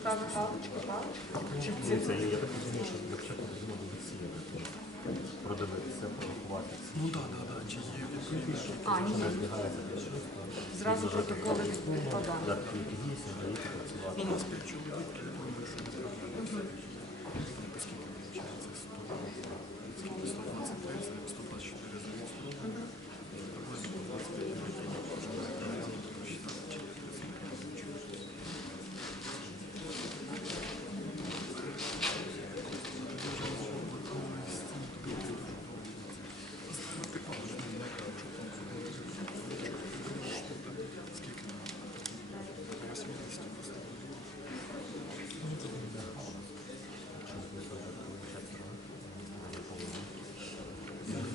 Ставлю паличку, паличку. Це я так розумію, що для початку знову відсіяти, продивитися, порахувати. Ну так, чи є відповідність. Якщо не збігається для щось, то Зразу протоколи відкладаємо. так, які дійсно дають працювати. У нас 5 чоловік, то я думаю, що не треба. Скільки виходить? 125, 124 зареєстровані. Приблизно по 25 років.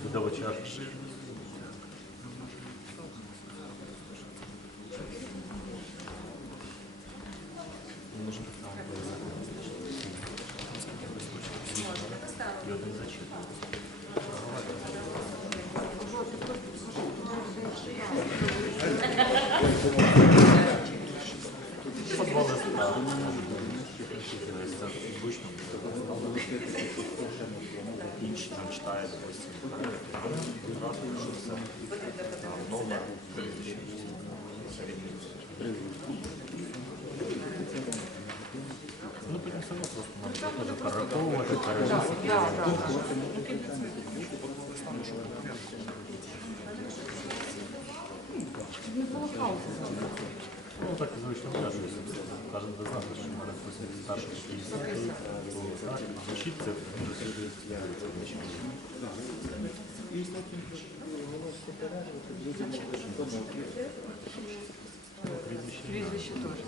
Видавача. Може так само і один зачитав. Футбол звучно. Інші там читає, допустим, одразу, що все номер. Ну, потім все одно просто можна перераховувати, Ну, так і звично кажуть. Кожен ви знаєте, що в мене хтось старший 50-й, старший, звучить це, Прізвище теж.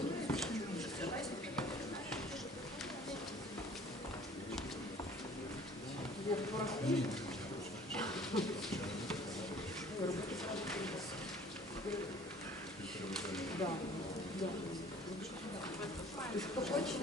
Да. Хто хоче?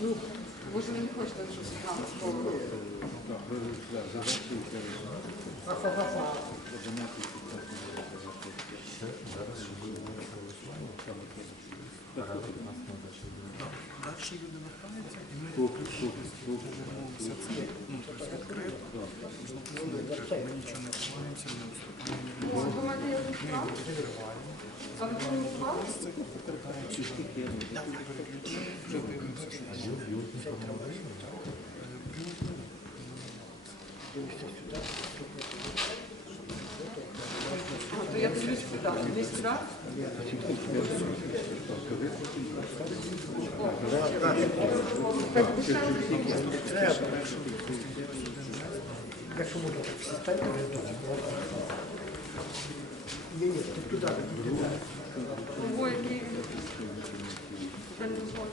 Ну, може ви не хочете, щоб Світлана спробувала? Далі люди вертаються, і ми живемося це, тобто відкрито, можна позвонити, ми нічого не ховаємося, не вступаємо. Думаєте, я виступала? Вам не виступала? Вже дивимося, що То я дивлюсь сюди. Не сюди? Якщо можна, так всі станьте, ні, туди. Ого, який він. Це не зло.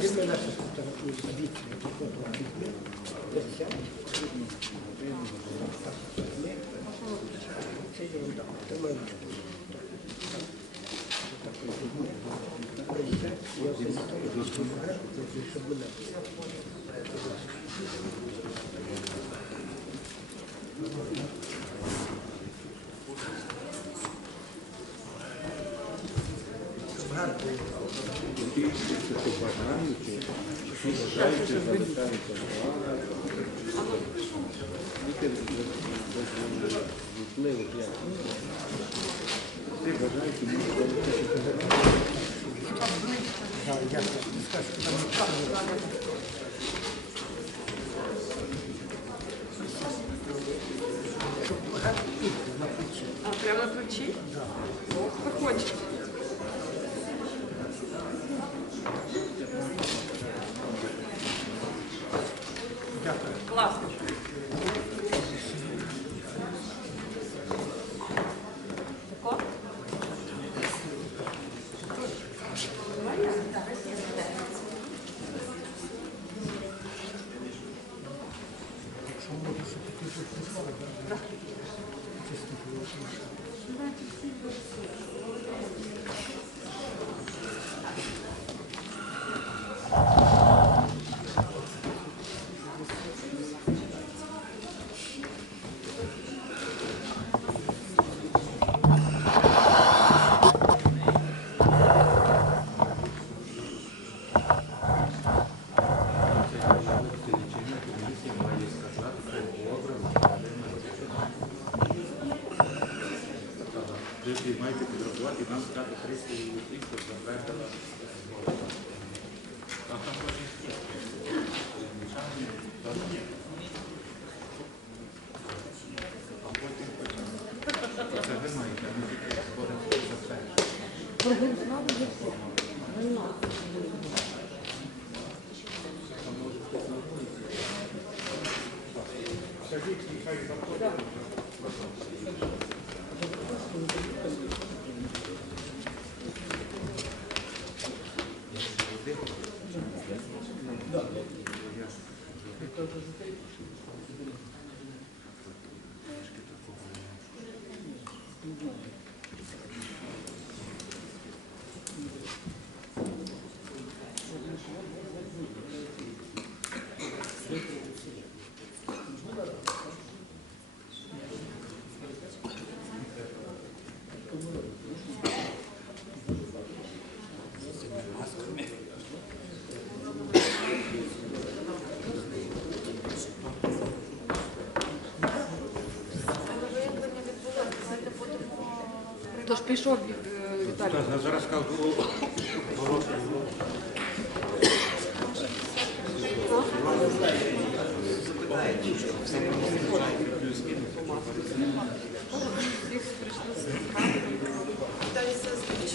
Де ми наші фотографують звідси, це ерунда. Це має бути. А, прямо на ключі? Ох, ви хочете. Класно. Тако? Ви маєте підрахувати і нам сказати 300 і 300 затвердила. А там може є. А потім це ви маєте, а ми тільки зборемо затвердження. Тож пішов Віталій. Я зараз кажу, Віталій Сазович,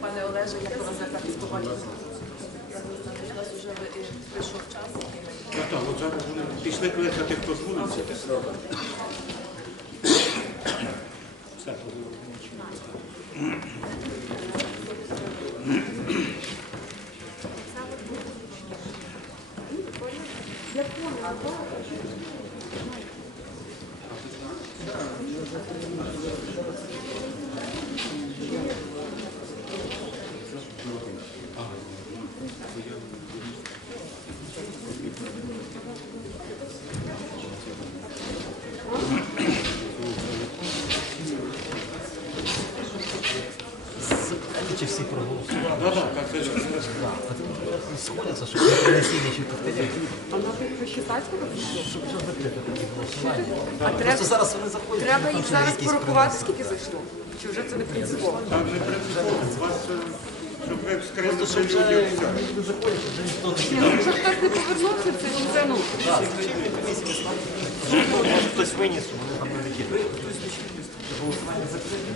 пане Олеже, як вас звертатись по батьку? У нас вже прийшов час. от зараз вони пішли кликати, хто дзвониться. Все, Чи всі проголосували? так, це ж Сходяться, щоб не принесіння чи повторяти. А надо їх посчитати, Щоб вже закрити такі голосування. а треба, Просто зараз вони заходять. треба там їх ще зараз якісь порахувати, скільки зайшло? Чи вже це не принципово? там не принципово, у вас, щоб ви вскрили Просто щоб людям вже все. не заходять, вже ніхто не Ні, ну якщо хтось не повернувся, це ж це, ну, може хтось виніс, щоб вони там не викидали. Щоб голосування закрите.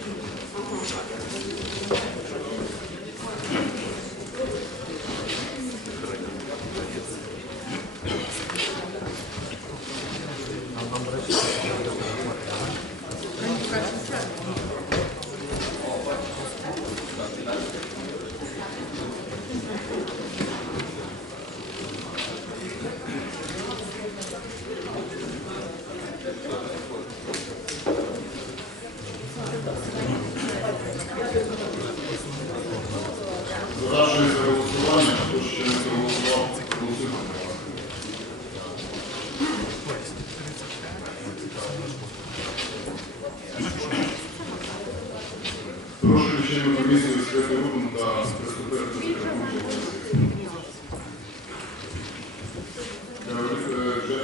Прошу члени комісії відкрити руку та приступити до підрахунку.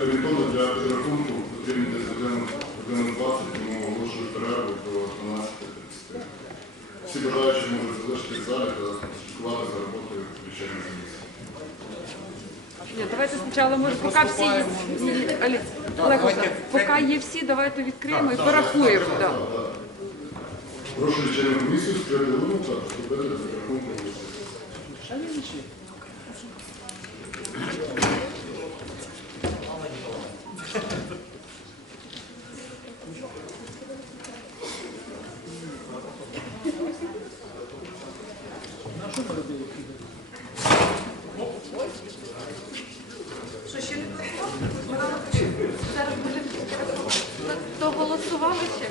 Орієнтовно для підрахунку потрібно десь годину 20, тому оголошую перерву до 12:30. Всі бажаючі можуть залишити в залі та слідкувати за роботою лічильної комісії. Ні, давайте спочатку, може, поки всі є. Олег Олександрович, поки є всі, давайте відкриємо і порахуємо. Да. Прошу лічильну комісію відкрити руку та приступити до підрахунку. Що ще не порахували? Зараз будемо. То голосували ще?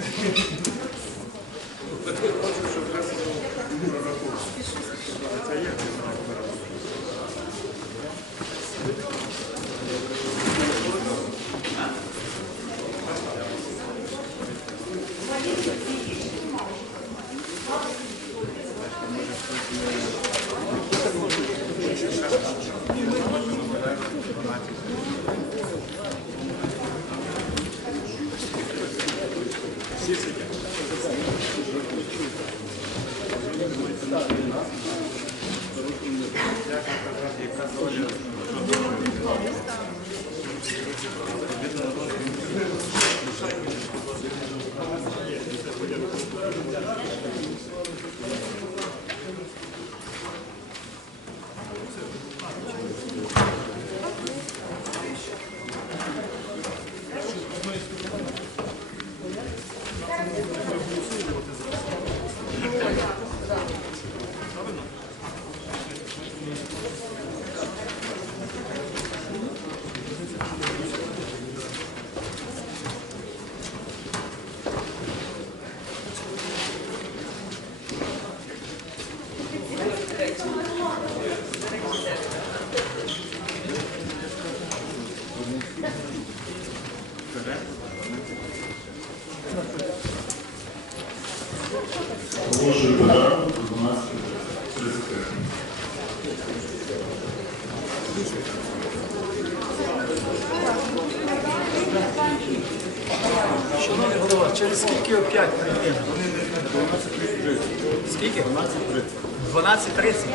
Оголошую перерву до 12:30. Шановний голова, через скільки опять прийдемо? Скільки? 12:30. 12:30?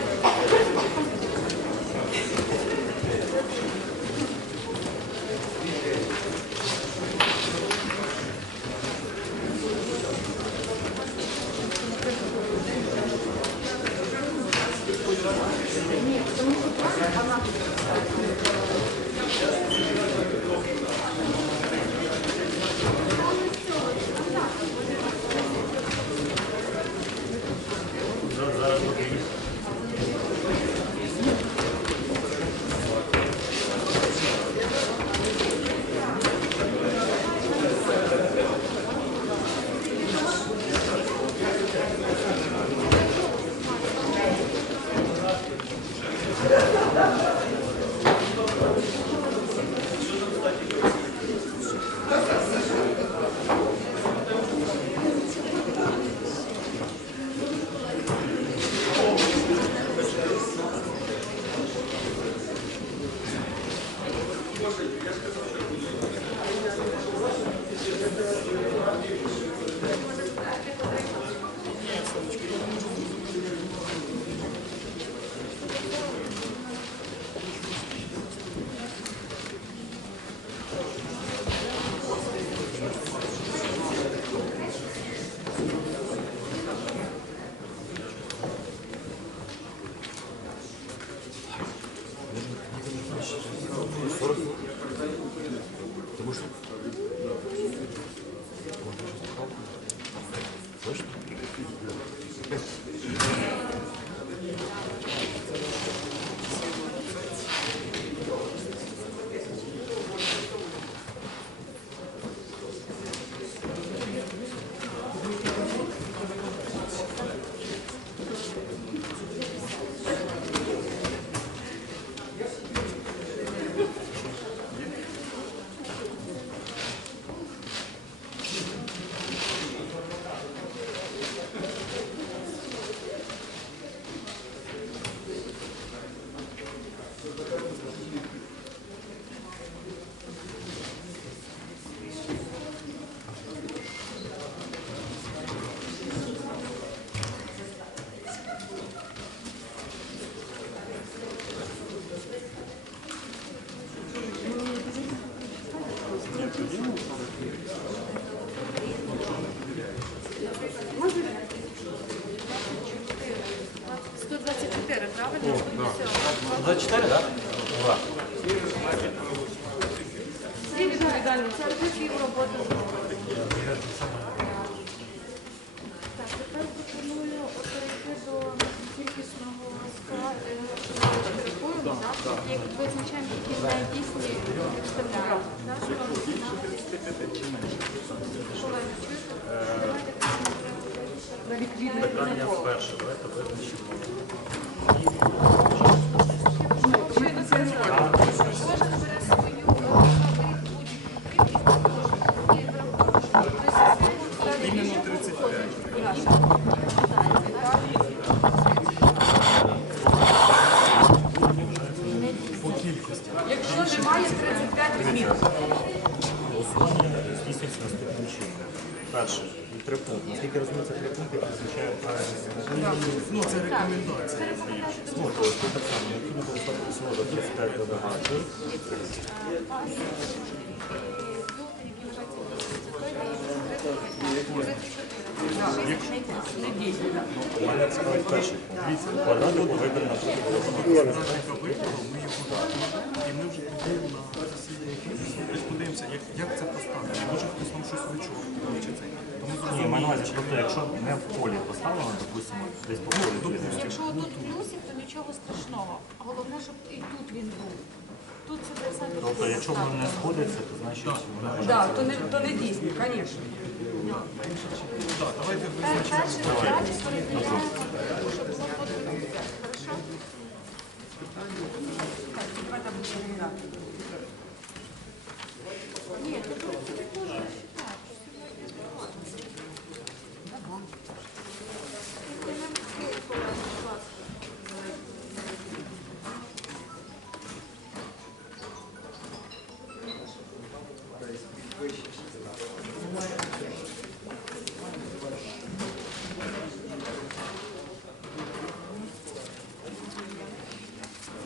правильно? Все. 24, так? Ура. Всі відповідальні. Це вже півроботи зробили. Так, тепер пропоную перейти до кількісного складу. Рахуємо, так? Як визначаємо, які найдійсні виставляємо. Колеги, чуєте? На ліквідне Питання перше. Давайте визначимо. Кожен бере свою будь-яку Іменно 35. Якщо немає 35 змін. Голосування здійснюється наступним чином. Перше, три пункти. Наскільки я розумію, це три пункти, які визначають правильність. Ну, це рекомендація. Ну, то тут так само, необхідно голосувати всього до 35 делегатів. Не дійсно. У мене цікавить перший пункт. Дивіться, квадрат було вибрано на Яка вибору, ми його готуємо, і ми вже підемо на засідання комісії. Десь подивимося, як це поставити. Може хтось нам щось вичув, чи це. Тому Ні, маю на увазі, тобто, якщо не в полі поставлено, допустимо, десь по полі буде. Якщо тут плюсик, то нічого страшного. Головне, щоб і тут він був. Тут це те саме. Тобто, якщо воно не сходиться, то значить воно Так, то не дійсно, звісно. Так, давайте Перший задачі перевіряємо, щоб було подивитися. Хорошо? Давайте будемо перевіряти. Ні, ти просто не дуже так.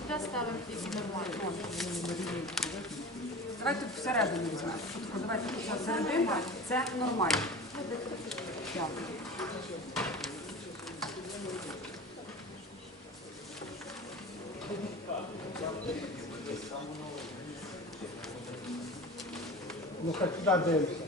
Де ставимо тільки нормально? Давайте всередину візьмемо. Давайте тут серединка, це нормально. Так. Ну, хоч сюди дивимося.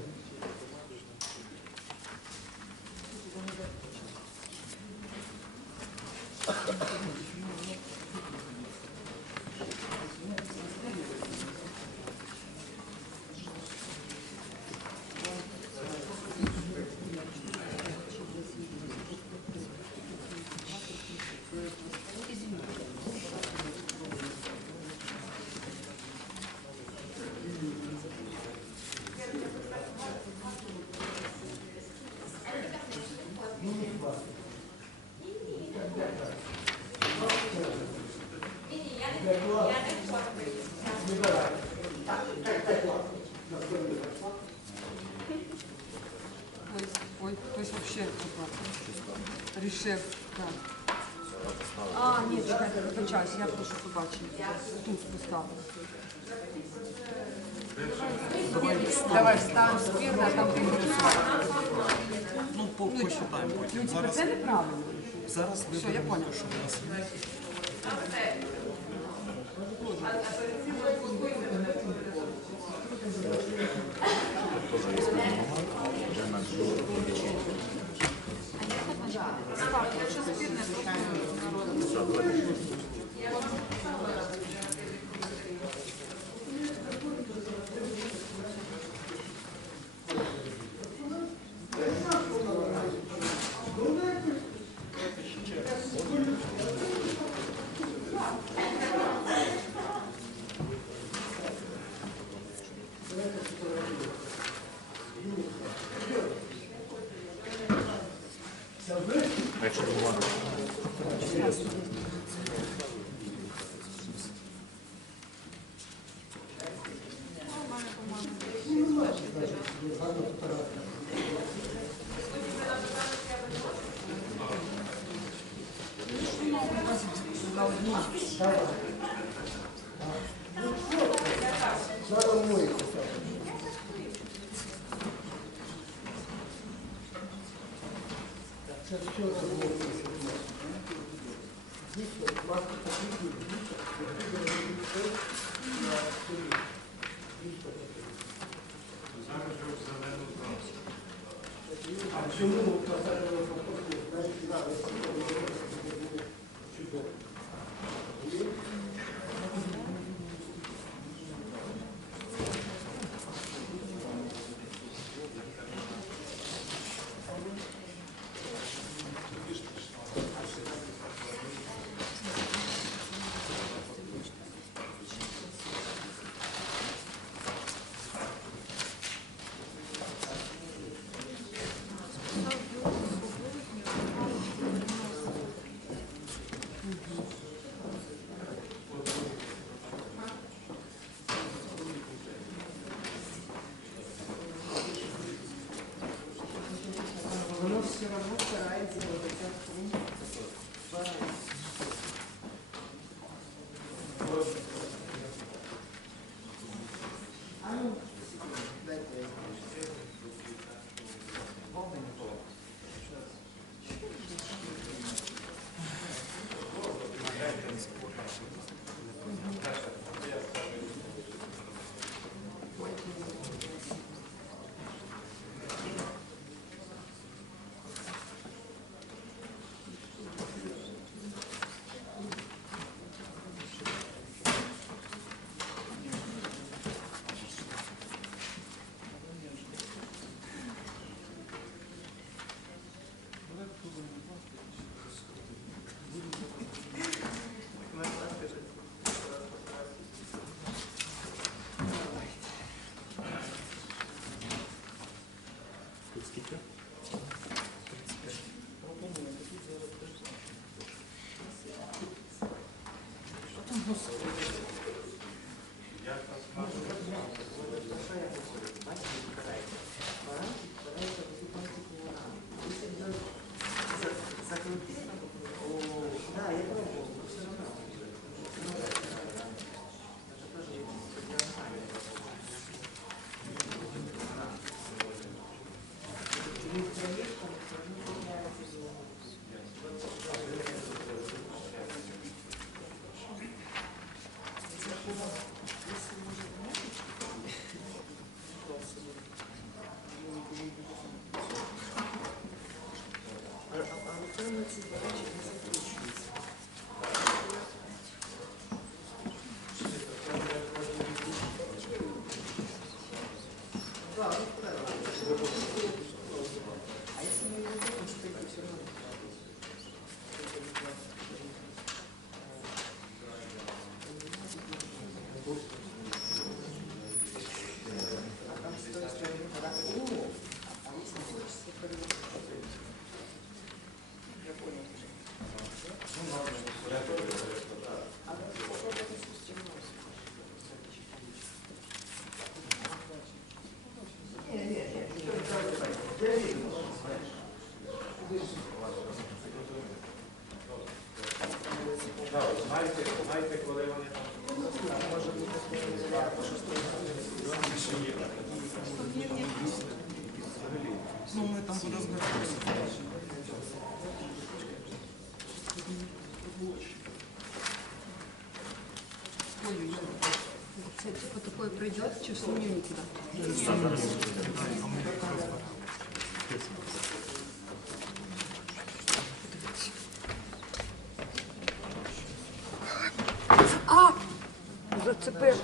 Ой, хтось взагалі рішив. Так. А, ні, чекайте, вибачаюсь, я прошу побачення. Тут поставила. Давай ставимо спірно, а там приходиться. Ну, посчитаємо потім. Це неправильно. Зараз Все, я поняла. що у нас є. Так, якщо спірне, то Якщо буває. Скільки? Знаєте, коли вони Ну, ми там розберемося. Це типу такое пройдет, число не никуда. А! Зацепив.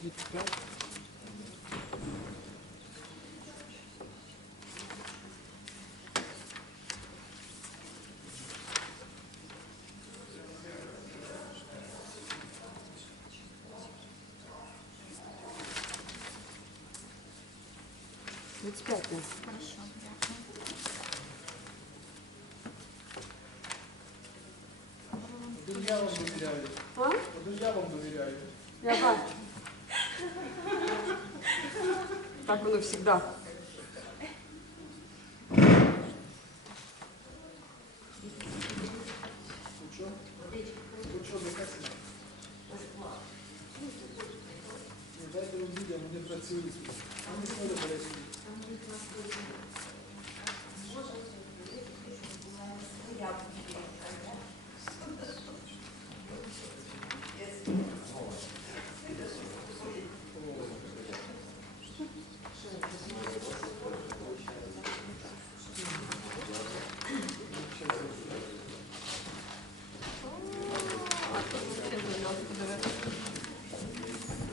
35. Хорошо, дякую. Я вам довіряю. А? Я вам довіряю. Я бачу. Так воно завжди. Дайте вам людям, вони працюють. Вони все беруть.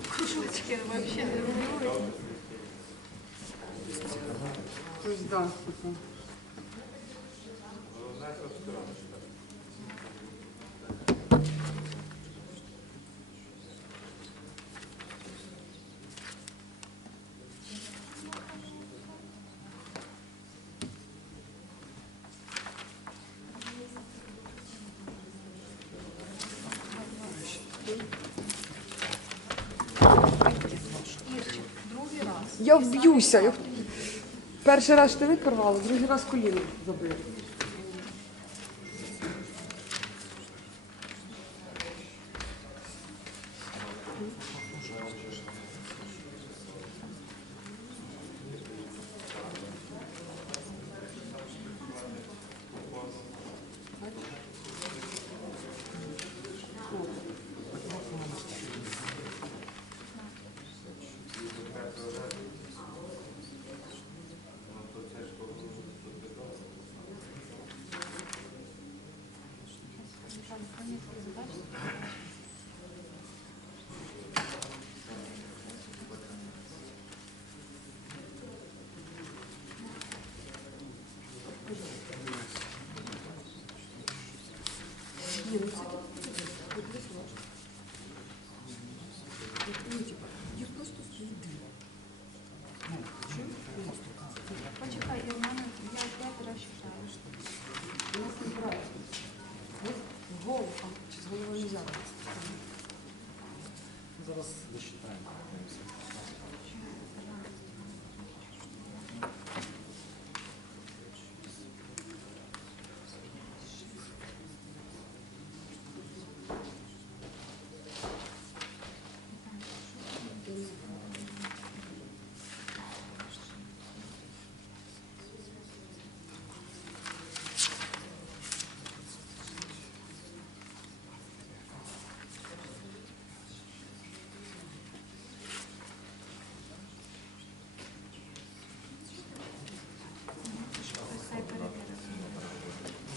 Кружочки вообще не рулюють. Ось, да, таке. Ірчик, другий раз. Я вб'юся. Перший раз штани порвала, другий раз коліно забила. Ні, ну це подивись важко. Ну, типа, я просто сліди. Почекай, і в мене я розчитаю. У нас не збирається. Ось голову, чи з головою не взяла. Зараз дочитаємо. Цей перевірити.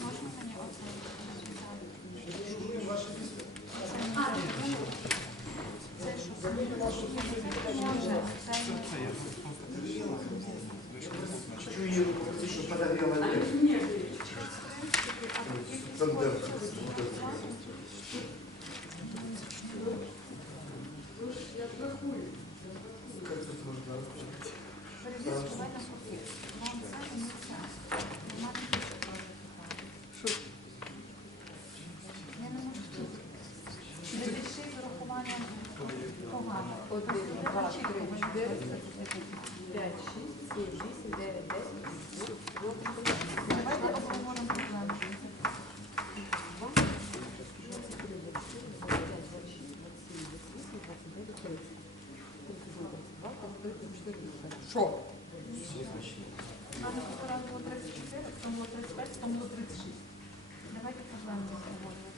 Можна мені оцей результат? Це що? Це може. Я не можу тут. Відійшли з урахуванням погано. 1, 2, 3, 4, 5, 6, 7, 8, 9, 10. Давайте обговоримо проблему. Що? У мене попередньо було 34, потім було 35, потім було 36. Давайте проблему обговорювати.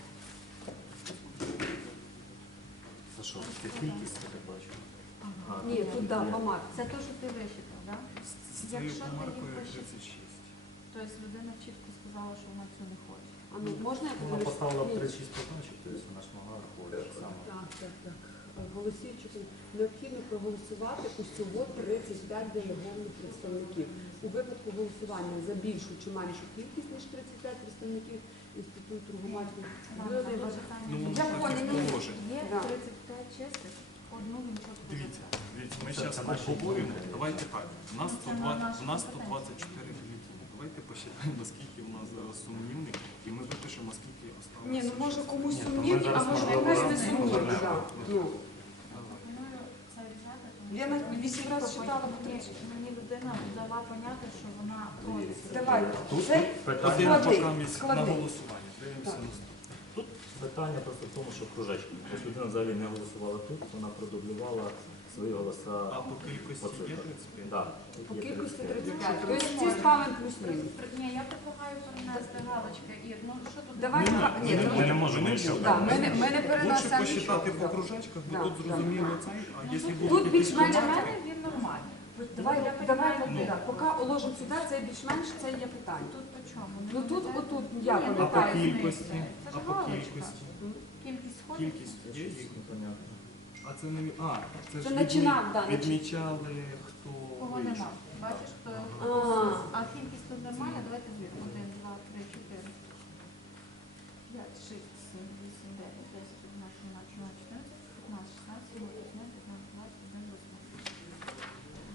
Це що, це кількість, я так бачу? Ні, тут да, помар. Це те, що ти висчитав, так? Якщо ти їх висчитав, 36. тобто людина чітко сказала, що вона цю не хоче. А ну, можна я Вона подивлюсь? поставила Ні. 36 позначок, тобто вона ж могла рахувати так само. Так, так, так. голосів необхідно проголосувати усього 35 делегованих представників. У випадку голосування за більшу чи меншу кількість, ніж 35 представників Інституту громадських Ну, воно Я так і поняла. положено. Є Да. 35 чистих, одну він чітко. Дивіться, ми Це зараз наші обговорюємо. Давайте так. У нас Це на наші 124 бюлетені. Давайте посчитаємо, наскільки у нас зараз сумнівних, і ми випишемо, скільки осталось. Ні, ну може комусь Ні, то ми сумнівні, а зараз може можливо комусь не разом сумнівні. повернемо. да. Ну, Пропоную це взяти, тому я на 8 разів читала, бо мені людина дала поняти, що вона проти. давай. Тут Це питання, Один складний, поки на складний. голосування. Дивимося Так. на стол. тут питання просто в тому, що кружечки. Ось людина взагалі не голосувала тут, вона продублювала свої голоса. А по кількості Оце є так. 35? Да, По тут є кількості 35. 35. Тобто ці ставимо плюс-мінус. Ні, я пропоную перенести галочки. Ір, ну що тут? Давай, ні, Ми не можемо нічого. да, ми не Лучше перенесемо посчитати нічого. по да. кружечках, бо Да, тут да. зрозуміло цей, а якщо Тут будуть якісь більш-менш Для помилки, мене він нормальний. Давай, Я давай, розумію, так, поки уложимо сюди, це більш-менш, це є питання. Тут по чому? Ну тут, отут, я Ні, ну, а по пам'ятаю. кількості, Це ж а по галочка. кількості. Кількість сходить? Кількість є їх? Непонятно. А це не це Це ж починав, да, відмічали, хто Кого вийшов. нема. Бачиш, хто... А. А кількість тут нормальна? Давайте звідти. 1, 2, 3, 4, 5, 6, 7, 8, 9, 10, 11, 12, 13, 14, 15, 16, 17, 18, 19, 20, 21, 22,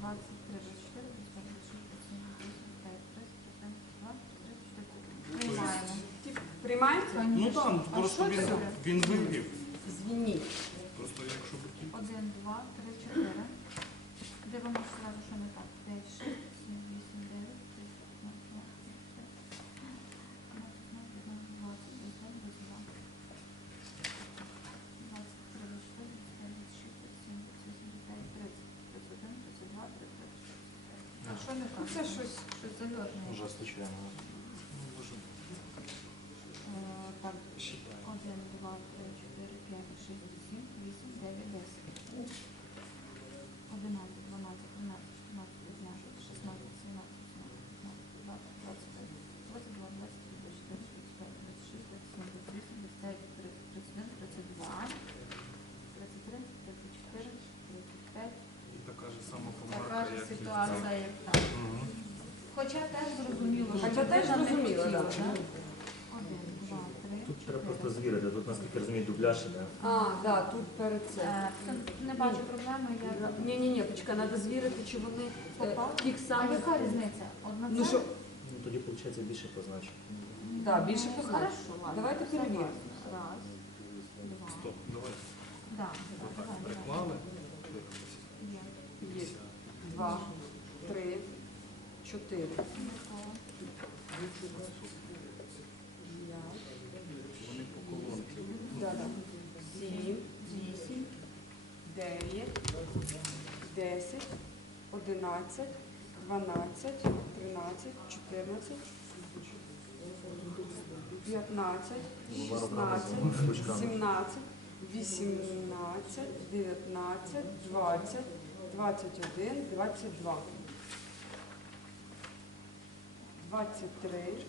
23, 24, 25, 26, 27, 28, 29, 30, 31, 32, 33, 34. Приймаємо. Приймається? Ну там, А просто що це? він вивів. Звільніть. Просто якщо б ті 1, 2, 3, 4. Дивимося зразу, що не так. 5, 6, 7, 8, 9, 10, 15, 16, 17, 18, 20, 21, 22, 23, 24, 25, 30, 31, 32, 33. А що не так? Це щось. Щось зальотне. Може, случайно. Так, 1, 2, 3, 4, 5, 6, 7, 8, 9, 10. 11, 12, 13, 14, 15, 16, 17, 18, 19, 20, 21, 22, 23, 24, 25, 26, 27, 28, 30, 31, 32, 33, 34, 35. і така ж сама Така помилка, ж як і ситуація, це. як там. Хоча теж зрозуміло, що Хоча теж людина не зрозуміло, хотіла, да. да? 1, 2, 3, Тут треба просто звірити. Тут, наскільки розумію, дубляж іде. А, да, тут перед це. Це не бачу проблеми, я... Ні, почекай, треба звірити, чи вони тих А самих. яка різниця? Одна Ну це? що, Ну, тоді, виходить, більше позначить. да, більше Ну, позначить. хорошо, ладно. Давайте перевіримо. Раз, два. Стоп, давай. Да, Отак давай. приклали. Є. Є. 2, 3, 4, 5, Вони по колонці. да, 7, 8, 9, 10, 11, 12, 13, 14, 15, 16, 17, 18, 19, 20, 21, 22, 23,